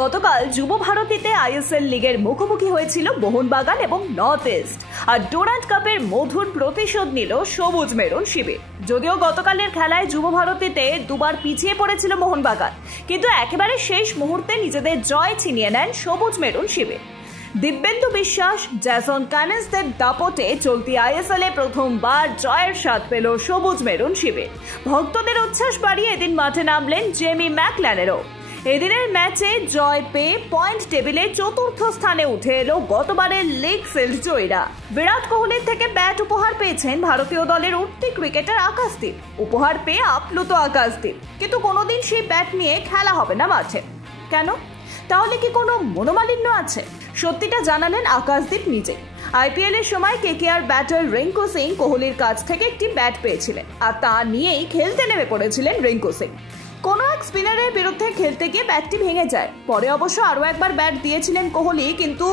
গতকাল যুব ভারতীতে আইএসএল লিগের মুখোমুখি হয়েছিল মোহনবাগান এবং নর্থ ইস্ট। আর ডুরান্ড কাপের মধুর প্রতিশোধ নিল সবুজ মেরুন শিবির। যদিও গতকালের খেলায় যুব ভারতীতে দুবার পিছিয়ে পড়েছিল মোহনবাগান, কিন্তু একেবারে শেষ মুহূর্তে নিজেদের জয় ছিনিয়ে নেন সবুজ মেরুন শিবির। দিব্যেন্দু বিশ্বাস, জ্যাসন কানিন্সদের দাপটে চলতি আইএসএলে প্রথমবার জয়ের স্বাদ পেল সবুজ মেরুন শিবির। ভক্তদের উচ্ছ্বাস বাড়িয়ে এদিন মাঠে নামলেন জেমি ম্যাকল্যানেরও। এদিনের ম্যাচে জয় পেয়ে পয়েন্ট টেবিলে চতুর্থ স্থানে উঠে এলো গতবারের লিগ সিল্ড জয়ীরা। বিরাট কোহলির থেকে ব্যাট উপহার পেয়েছেন ভারতীয় দলের উঠতি ক্রিকেটার আকাশদীপ। উপহার পেয়ে আপ্লুত আকাশদীপ, কিন্তু কোনোদিন সেই ব্যাট নিয়ে খেলা হবে না মাঠে। কেন? তাহলে কি কোনো মনোমালিন্য আছে? সত্যিটা জানালেন আকাশদীপ নিজে। আইপিএল এর সময় কেকেআর ব্যাটার রিঙ্কু সিং কোহলির কাছ থেকে একটি ব্যাট পেয়েছিলেন, আর তা নিয়েই খেলতে নেমে পড়েছিলেন রিঙ্কু সিং। কোনো এক স্পিনারের বিরুদ্ধে খেলতে গিয়ে ব্যাটটি ভেঙে যায়। পরে অবশ্য আরও একবার ব্যাট দিয়েছিলেন কোহলি, কিন্তু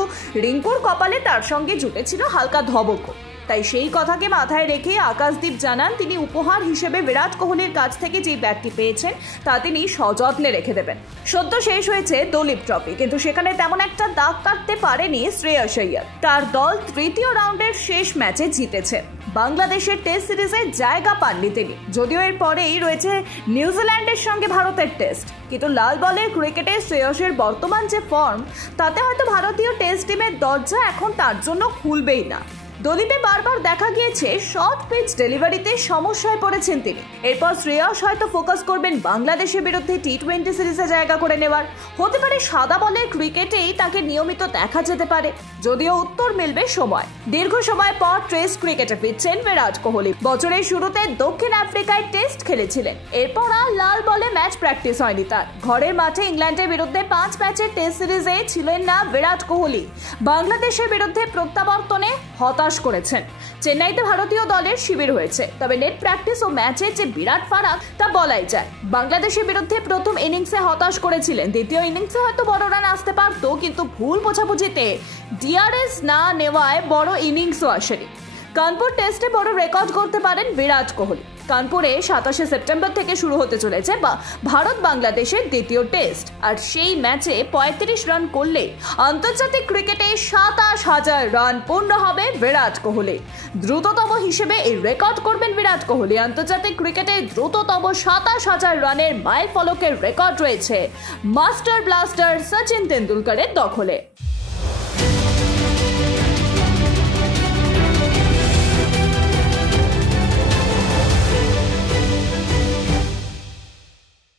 রিঙ্কুর কপালে তার সঙ্গে জুটেছিল হালকা ধবক। তাই সেই কথাকে মাথায় রেখে আকাশদীপ জানান তিনি উপহার হিসেবে বিরাট কোহলির কাছ থেকে যে ব্যাটটি পেয়েছেন তা তিনি সযত্নে রেখে দেবেন। সদ্য শেষ হয়েছে দলীপ ট্রফি, কিন্তু সেখানে তেমন একটা দাগ কাটতে পারেনি শ্রেয়স আইয়ার। তার দল তৃতীয় রাউন্ডের শেষ ম্যাচে জিতেছে। বাংলাদেশের টেস্ট সিরিজে জায়গা পাননি তিনি। যদিও এর পরেই রয়েছে নিউজিল্যান্ডের সঙ্গে ভারতের টেস্ট, কিন্তু লাল বলের ক্রিকেটে শ্রেয়সের বর্তমান যে ফর্ম, তাতে হয়তো ভারতীয় টেস্ট টিমের দরজা এখন তার জন্য খুলবেই না। দলীপে বারবার দেখা গিয়েছে শর্ট পিচ ডেলিভারিতে সমস্যায় পড়েছেন তিনি। এরপর শ্রেয়স হয়তো ফোকাস করবেন বাংলাদেশের বিরুদ্ধে টি-20 সিরিজে জায়গা করে নেওয়ার। হতে পারে সাদা বলের ক্রিকেটেই তাকে নিয়মিত দেখা যেতে পারে, যদিও উত্তর মিলবে সময়। দীর্ঘ সময় পর টেস্ট ক্রিকেটে ফিরছেন বিরাট কোহলি। বছরের শুরুতে দক্ষিণ আফ্রিকায় টেস্ট খেলেছিলেন, এরপর আর লাল বলে ম্যাচ প্র্যাকটিস হয়নি তার। ঘরের মাঠে ইংল্যান্ডের বিরুদ্ধে 5 ম্যাচের টেস্ট সিরিজে ছিলেন না বিরাট কোহলি। বাংলাদেশের বিরুদ্ধে প্রত্যাবর্তনে হতাশ করেছেন। চেন্নাইতে ভারতীয় দলের শিবির হয়েছে, তবে নেট প্র্যাকটিস ও ম্যাচের যে বিরাট ফারাক তা বলাই যায়। বাংলাদেশের বিরুদ্ধে প্রথম ইনিংসে হতাশ করেছিলেন, দ্বিতীয় ইনিংসে হয়তো বড় রান আসতে পারত, কিন্তু ভুল বোঝাবুঝিতে ডিআরএস না নেওয়ায় বড় ইনিংসও আসেনি। কানপুর টেস্টে বড় রেকর্ড করতে পারেন বিরাট কোহলি। কানপুরে 27শে সেপ্টেম্বর থেকে শুরু হতে চলেছে ভারত বাংলাদেশের দ্বিতীয় টেস্ট, আর সেই ম্যাচে 35 রান করলে আন্তর্জাতিক ক্রিকেটে 27,000 রান পূর্ণ হবে বিরাট কোহলি। দ্রুততম হিসেবে এই রেকর্ড করবেন বিরাট কোহলি। আন্তর্জাতিক ক্রিকেটে দ্রুততম 27,000 রানের মাইল ফলকের রেকর্ড রয়েছে মাস্টার ব্লাস্টার সচিন তেন্ডুলকরের দখলে।